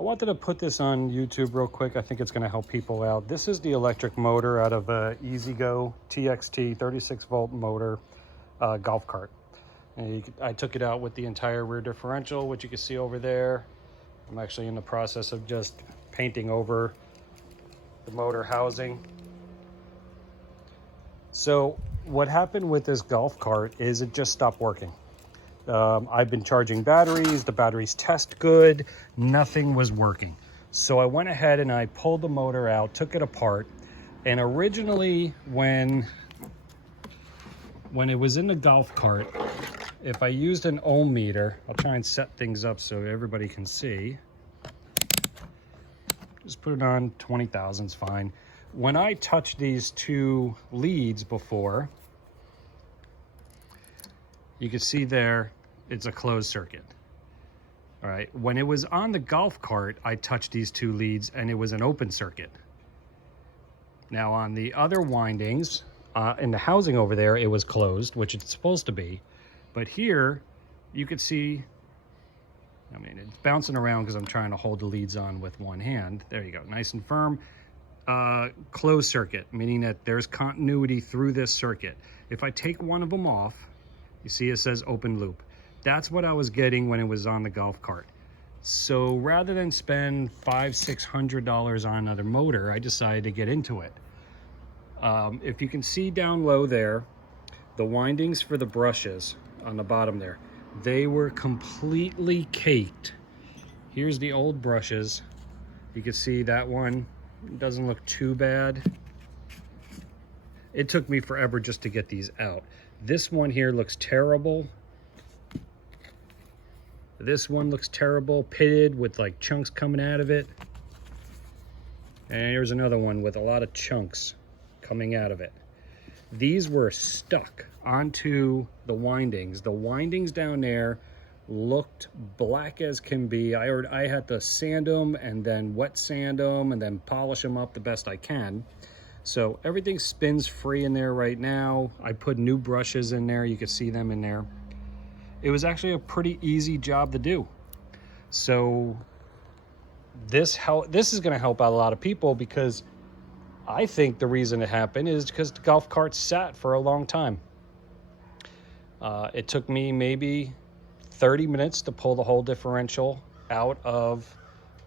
I wanted to put this on YouTube real quick. I think it's going to help people out. This is the electric motor out of a EZGO TXT 36 volt motor golf cart. And I took it out with the entire rear differential, which you can see over there. I'm actually in the process of just painting over the motor housing. So what happened with this golf cart is it just stopped working. I've been charging batteries, the batteries test good, nothing was working. So I went ahead and I pulled the motor out, took it apart, and originally when it was in the golf cart, if I used an ohm meter, I'll try and set things up so everybody can see. Just put it on 20,000 is fine. When I touched these two leads before, you can see there, it's a closed circuit. All right, when it was on the golf cart, I touched these two leads and it was an open circuit. Now on the other windings, in the housing over there, it was closed, which it's supposed to be. But here, you could see, I mean, it's bouncing around because I'm trying to hold the leads on with one hand. There you go, nice and firm. Closed circuit, meaning that there's continuity through this circuit. If I take one of them off, you see it says open loop. That's what I was getting when it was on the golf cart. So rather than spend $500–600 on another motor, I decided to get into it. If you can see down low there, the windings for the brushes on the bottom there, they were completely caked. Here's the old brushes. You can see that one doesn't look too bad. It took me forever just to get these out. This one here looks terrible. This one looks terrible, pitted with like chunks coming out of it. And here's another one with a lot of chunks coming out of it. These were stuck onto the windings. The windings down there looked black as can be. I had to sand them and then wet sand them and then polish them up the best I can. So everything spins free in there right now. I put new brushes in there. You can see them in there. It was actually a pretty easy job to do. So this is going to help out a lot of people, because I think the reason it happened is because the golf cart sat for a long time. It took me maybe 30 minutes to pull the whole differential out of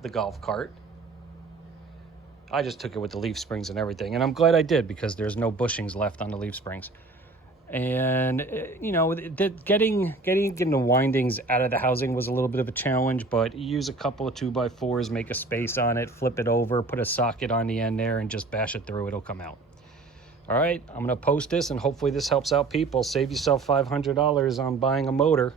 the golf cart. I just took it with the leaf springs and everything, and I'm glad I did, because there's no bushings left on the leaf springs. And you know, getting the windings out of the housing was a little bit of a challenge, but you use a couple of 2x4s, make a space on it, flip it over, put a socket on the end there, and just bash it through. It'll come out. All right, I'm gonna post this, and hopefully this helps out people. Save yourself $500 on buying a motor.